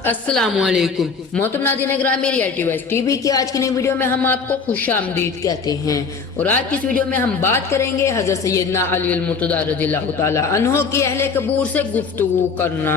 अस्सलाम वालेकुम। मोहतरम नाज़रीन ग्रामी, रियलिटी वाइज टीवी की आज की नई वीडियो में हम आपको खुशामदीद कहते हैं और आज की इस वीडियो में हम बात करेंगे हज़रत सैयदना अली अल-मुर्तज़ा रज़ियल्लाहु ताला अन्हो की अहले कबूर से गुफ्तगू करना।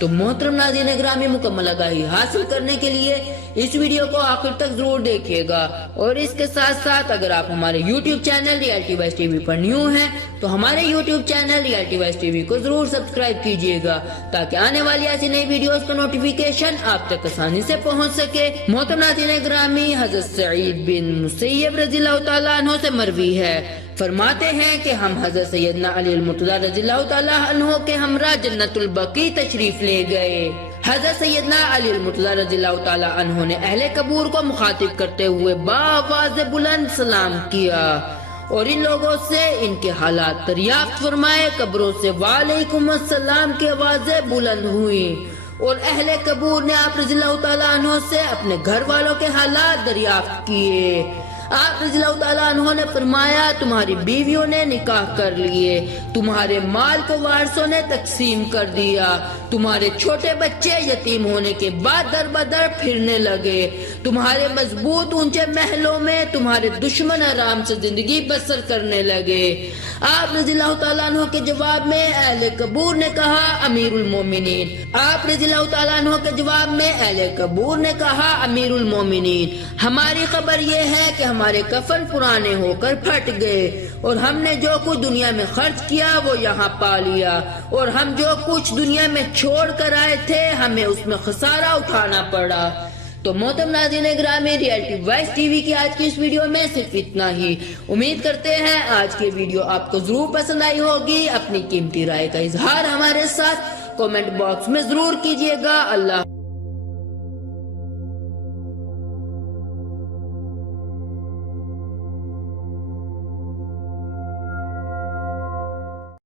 तो मोहतरम नाज़रीन ग्रामी, मुकम्मल आगाही हासिल करने के लिए इस वीडियो को आखिर तक जरूर देखिएगा और इसके साथ साथ अगर आप हमारे YouTube channel reality wise TV पर न्यू हैं तो हमारे YouTube channel reality wise TV को जरूर सब्सक्राइब कीजिएगा ताकि आने वाली ऐसी नई वीडियोस का नोटिफिकेशन आप तक आसानी से पहुंच सके। मोहतरम नाज़रीन ग्रामी, हज़रत सईद बिन मुसय्यब रज़ियल्लाहु ताला अन्हु से मरवी है, फरमाते हैं कि हम हज़रत सैयदना अली अल-मुर्तज़ा रज़ियल्लाहु ताला अन्हु के हमरा जन्नतुल बकी तशरीफ ले गए। हज़रत सैयदना अली अल-मुर्तज़ा रज़ियल्लाहु ताला अन्हु ने अहले कबूर को मुखातिब करते हुए बाआवाज़ बुलंद सलाम किया और इन लोगों से इनके हालात दरियाफ्त फरमाए। कब्रों से वालेकुम अस्सलाम की आवाजें बुलंद हुई और अहले कबूर ने आप रज़ियल्लाहु ताला अन्हु से अपने घर वालों के हालात दरियाफ्त किए। आप रज़ियल्लाहु ताला अन्हु ने फरमाया, तुम्हारी बीवियों ने निकाह कर लिए, तुम्हारे माल को वारसों ने तकसीम कर दिया, तुम्हारे छोटे बच्चे यतीम होने के बाद दर बदर फिरने लगे, तुम्हारे मजबूत ऊंचे महलों में तुम्हारे दुश्मन आराम से जिंदगी बसर करने लगे। आप रज़ियल्लाहु ताला अन्हु के जवाब में अहले कबूर ने कहा, अमीरुल मोमिनीन। आप रज़ियल्लाहु ताला अन्हु के जवाब में अहले कबूर ने कहा, अमीरुल मोमिनीन, हमारी खबर ये है कि हमारे कफन पुराने होकर फट गए और हमने जो कुछ दुनिया में खर्च किया वो यहाँ पा लिया और हम जो कुछ दुनिया में छोड़ कर आए थे हमें उसमें खसारा उठाना पड़ा। तो मोहतरम नाज़रीन ग्रामी, रियलिटी वाइज टीवी की आज की इस वीडियो में सिर्फ इतना ही। उम्मीद करते हैं आज की वीडियो आपको जरूर पसंद आई होगी। अपनी कीमती राय का इजहार हमारे साथ कमेंट बॉक्स में जरूर कीजिएगा। अल्लाह